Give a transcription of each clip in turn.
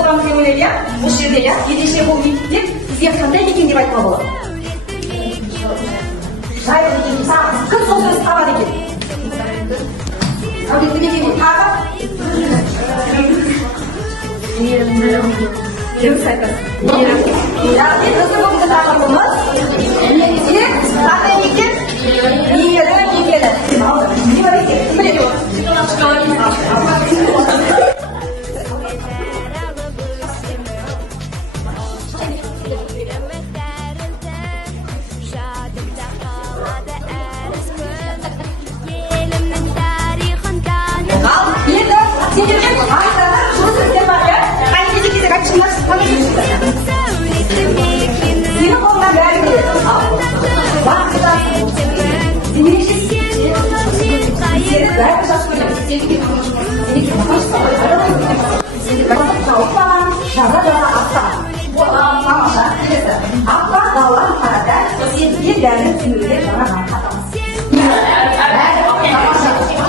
болғанын мен ойлаймын, иә? Осы жерде, иә, ерекше болып деп бізге қандай екен деп айтуға болады. Жайлы екен, кім сол сөзді табады екен? Сәулетті не деген тағы? Дұрыс айтасыз. Яғни біздің бүгінгі тақырыбымыз неде қандай екен? Мейірі екені. Не бар екен? Кім біледі ол? Ал, енді сендермен айтады, жылы сөздер бар, иә? Қай кезек айтшылар қандай сөздер? Сенің қолыңнан бәрі келеді. Бақыттан. Сен ерекшесің. Сені бәрі жақсы көреді. Сеніке тауықпаған, жаза аттаған. Тамаша, келесі. Аппақ дауылан қарада, сен бір дәрі сіңірге жаңа қатамыз.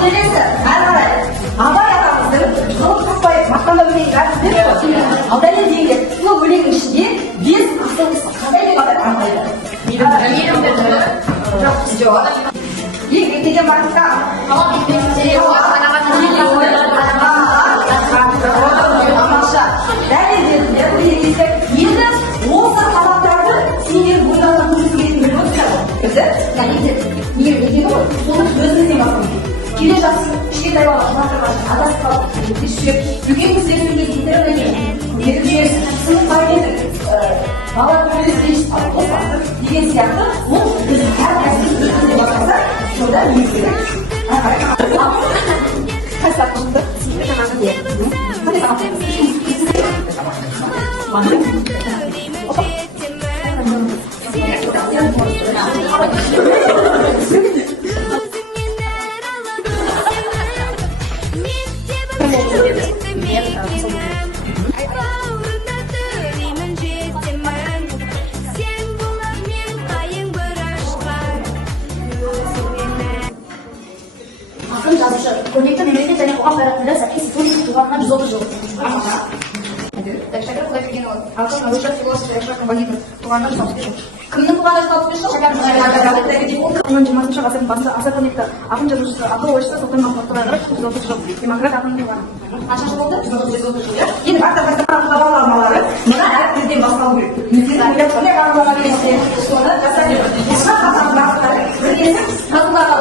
Келесі, әрі қарай. Абай атамыздың жылы қақпай мақтанда өлең рәсімдер ғой. Ал дәлелдеңдер, бұл өлеңнің ішінде 5 асыл қандай деп атайды? Жоқ. Ең ертеден барықта тамаша. Дәлелдеңдер, енді осы талаптарды сендер бойдан көрсетіп келетін біліп отырсыздар. Мейір екені ғой, соны өзіңізден бастау. Келе жақсы, кішкентай бала жылатырға адасып қалып, үлкен кісілердің кездері өткен. Еріп жүйесі, сынып байбеді, бала көрілі сенші қалып, деген сияқты, ол өзі әр кәсіп өзіңізден бастаса, сонда мейірі. Қай сақымды? ақын жазушы, көрнекті мемлекет және қоғам қайраткері Сәкен Сейфуллин туғанына 130 жыл. Шәкір Құдайбергенұлы, ақын, жазушы, философ, саясатшы, композитор. Туғанына 165 жыл. Кімнің туғанына 165 жыл? Шәкір Құдайбергенұлы. 20 ғасырдың басында аса көрнекті ақын жазушысы, ақыл ойшысы Сұлтан Махмұт Торайғыров 130 жыл. Демократ ақын туғаны. Қанша болды? 130 жыл. Енді артық-артық бағдарламалары мына әркімден басталу керек. Өздері ойлап қандай бағдарлама берсе, соны жасап береді. Ешқандай бағыттары бір кесіп, қазыларға